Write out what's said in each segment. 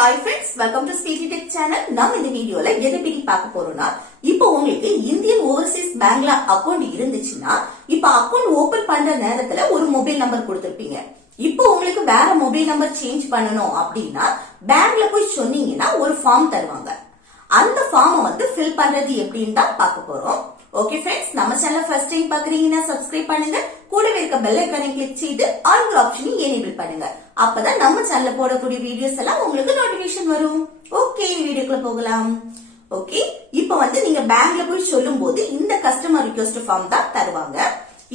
Hi friends, welcome to Speedy Tech channel. நாம் இந்த வீடியோல எதை பத்தி பார்க்க போறோம்னா, இப்போ உங்களுக்கு இந்தியன் ஓவர்சீஸ் பேங்க்ல அக்கவுண்ட் இருந்துச்சுன்னா, இப்போ அக்கவுண்ட் ஓபன் பண்ற நேரத்துல ஒரு மொபைல் நம்பர் கொடுத்திருப்பீங்க. இப்போ உங்களுக்கு வேற மொபைல் நம்பர் சேஞ்ச் பண்ணனும் அப்படின்னா, பேங்க்ல போய் சொன்னீங்கன்னா ஒரு ஃபார்ம் தருவாங்க. அந்த ஃபார்மை வந்து ஃபில் பண்றது எப்படின்னு தான் பார்க்க போறோம். ஓகே ஃப்ரெண்ட்ஸ், நம்ம சேனல் ஃபர்ஸ்ட் டைம் பாக்குறீங்கன்னா சப்ஸ்கிரைப் பண்ணுங்க. கூடவே இருக்க பெல் ஐகானை கிளிக் செய்து ஆல் ஆப்ஷனை எனேபிள் பண்ணுங்க. அப்பதான் நம்ம சேனல்ல போடக்கூடிய வீடியோஸ் எல்லாம் உங்களுக்கு நோட்டிபிகேஷன் வரும். ஓகே, வீடியோக்குள்ள போகலாம். ஓகே, இப்போ வந்து நீங்க பேங்க்ல போய் சொல்லும் போது இந்த கஸ்டமர் ரிக்வெஸ்ட் ஃபார்ம் தான் தருவாங்க.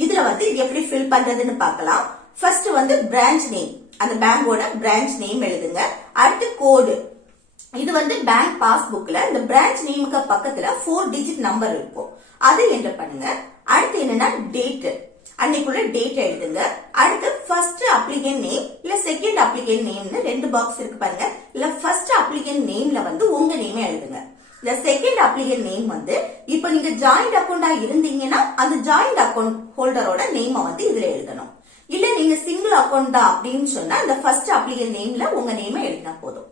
இதுல வந்து எப்படி ஃபில் பண்றதுன்னு பார்க்கலாம். ஃபர்ஸ்ட் வந்து பிரான்ச் நேம், அந்த பேங்கோட பிரான்ச் நேம் எழுதுங்க. அடுத்து கோடு, இது வந்து பேங்க் பாஸ்புக்ல இந்த பிரான்ச் நேமுக்கு பக்கத்துல 4 டிஜிட் நம்பர் இருக்கும், அதை என்டர் பண்ணுங்க. அடுத்து என்னன்னா டேட், அன்னைக்குள்ள டேட் எழுதுங்க. அடுத்து ஃபர்ஸ்ட் அப்ளிகேண்ட் நேம் இல்ல செகண்ட் அப்ளிகேண்ட் நேம்னு 2 பாக்ஸ் இருக்கு பாருங்க. இல்ல ஃபர்ஸ்ட் அப்ளிகேண்ட் நேம்ல வந்து உங்க நேமே எழுதுங்க. இந்த செகண்ட் அப்ளிகேண்ட் நேம் வந்து இப்ப நீங்க ஜாயிண்ட் அக்கௌண்டா இருந்தீங்கன்னா அந்த ஜாயிண்ட் அக்கௌண்ட் ஹோல்டரோட நேமை வந்து இதுல எழுதணும். இல்ல நீங்க சிங்கிள் அக்கௌண்ட் தான் அப்படின்னு சொன்னா இந்த ஃபர்ஸ்ட் அப்ளிகேண்ட் நேம்ல உங்க நேமை எழுதினா போதும்.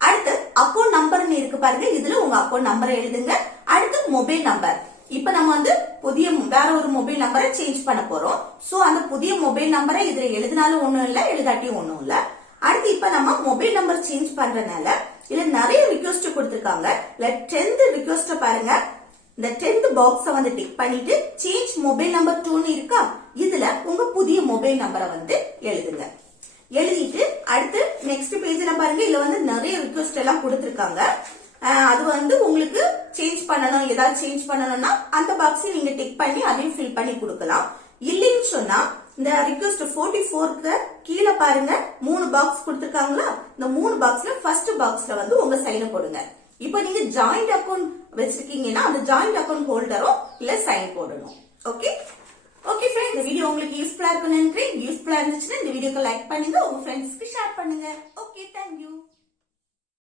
அடுத்து அக்கௌண்ட் நம்பர்னு இருக்கு பாருங்க, இதுல உங்க அக்கௌண்ட் நம்பரை எழுதுங்க. அடுத்து மொபைல் நம்பர், இப்ப நம்ம வந்து புதிய வேற ஒரு மொபைல் நம்பரை சேஞ்ச் பண்ண போறோம். சோ அந்த புதிய மொபைல் நம்பரை இதுல எழுதினாலும் ஒண்ணும் இல்ல, எழுதாட்டியும் ஒண்ணும் இல்ல. அடுத்து இப்ப நம்ம மொபைல் நம்பர் சேஞ்ச் பண்றதுனால இதுல நிறைய ரிக்வெஸ்ட் கொடுத்திருக்காங்க. இல்ல 10th ரிக்வெஸ்ட் பாருங்க, இந்த 10th பாக்ஸ வந்து டிக் பண்ணிட்டு சேஞ்ச் மொபைல் நம்பர் 2ன்னு இருக்கா, இதுல உங்க புதிய மொபைல் நம்பரை வந்து எழுதுங்க. எழுதிட்டு அடுத்து நெக்ஸ்ட் பேஜ்ல பாருங்க, இதுல வந்து நிறைய ரிக்வெஸ்ட் எல்லாம் கொடுத்திருக்காங்க. அது வந்து உங்களுக்கு சேஞ்ச் பண்ணணும், ஏதாவது சேஞ்ச் பண்ணணும்னா அந்த பாக்ஸை நீங்க டிக் பண்ணி அதையும் ஃபில் பண்ணி கொடுக்கலாம். இல்லைன்னு சொன்னா இந்த ரிக்வெஸ்ட் 44க்கு கீழே பாருங்க 3 பாக்ஸ் கொடுத்திருக்காங்களா, இந்த 3 பாக்ஸ்ல ஃபர்ஸ்ட் பாக்ஸ்ல வந்து உங்க சைனை போடுங்க. இப்போ நீங்க ஜாயிண்ட் அக்கௌண்ட் வச்சிருக்கீங்கன்னா அந்த ஜாயிண்ட் அக்கௌண்ட் ஹோல்டரோ இல்ல சைன் போடணும். ஓகே ஓகே ஃப்ரெண்ட்ஸ், இந்த வீடியோ உங்களுக்கு யூஸ்ஃபுல்லா இருக்கும்னு நினைக்கிறேன். யூஸ்ஃபுல்லா இருந்துச்சுன்னா இந்த வீடியோக்கு லைக் பண்ணுங்க, உங்க ஃப்ரெண்ட்ஸ்க்கு ஷேர் பண்ணுங்க. Okay, thank you.